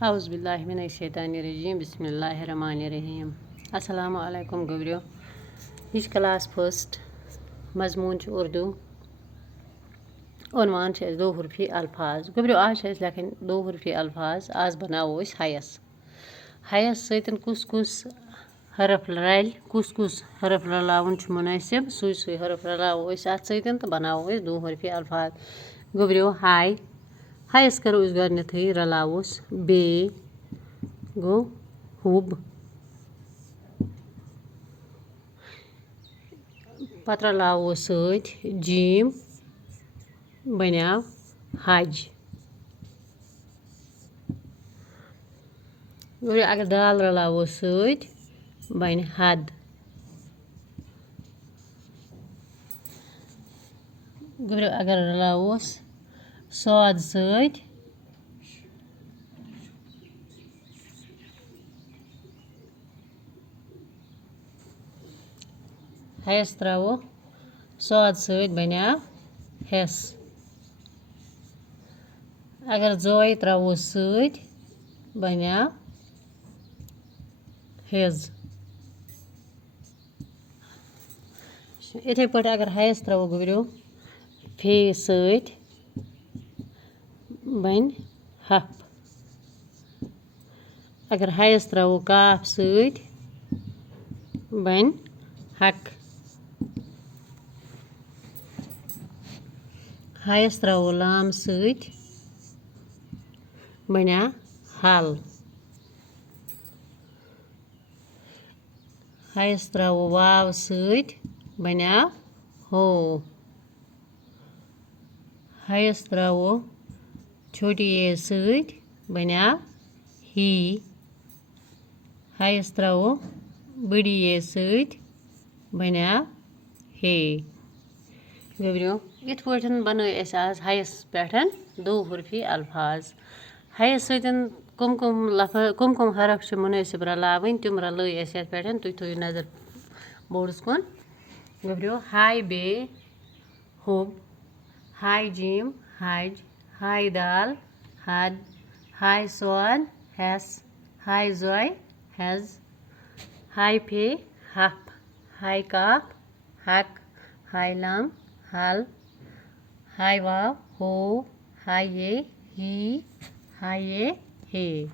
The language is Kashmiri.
औज़ बिल्लाहि मिनश्शैतानिर्रजीम बिस्मिल्लाहिर्रहमानिर्रहीम। अस्सलामु अलैकुम गोबरियो। यह क्लास फर्स्ट मजमून उर्दू उनवान दो हरफी अल्फाज। गोबरियो आज लेखन दो हरफी अल्फाज। आज बनावो हयस हयस सतन कुस कुस हरफ रल कुस हरफ रलावन मुनासिब सुई हरफ रलावो अत सतन तो बनावो दो हरफी अल्फाज। गोबरियो हाय हयस करो गथ रलावोस बे गो हुब पत रलावो सत जीम बन्याव हज। अगर दाल रलावो सत बन हद। अगर रलावोस सौद सत हयस त्रो सौद सत बन्याव हेस। अगर जोय त्रो सत बन्याव हेज। इथे पे अगर हयस त्रो गोबरियो फे सत बन हफ। अगर हयस त्रो काफ सत बन हक। हयस त्रो लाम सत बन्या हल। हयस त्रो वाव सत बन्याव हो। हयस त्रो छोटी ए सत बन्याव ही। हयस त्रो बड़ी ए सत बन्याव हे। गोबरियो इत पे बन आज हयस पे दो हरफी अल्फाज। हयस सतन कम कम हरफ मुनासिब रलावन तम रल पे तुम थो नजर बोर्डस कुन। गोबरियो हाय बे हुब हाय जीम हज हाय दाल हद हाय सौद हेस हाय जोय हेज हाय फे हफ हाय काफ हक हाय लाम हल हाय वाव हो हाय ये ही हाय ये हे।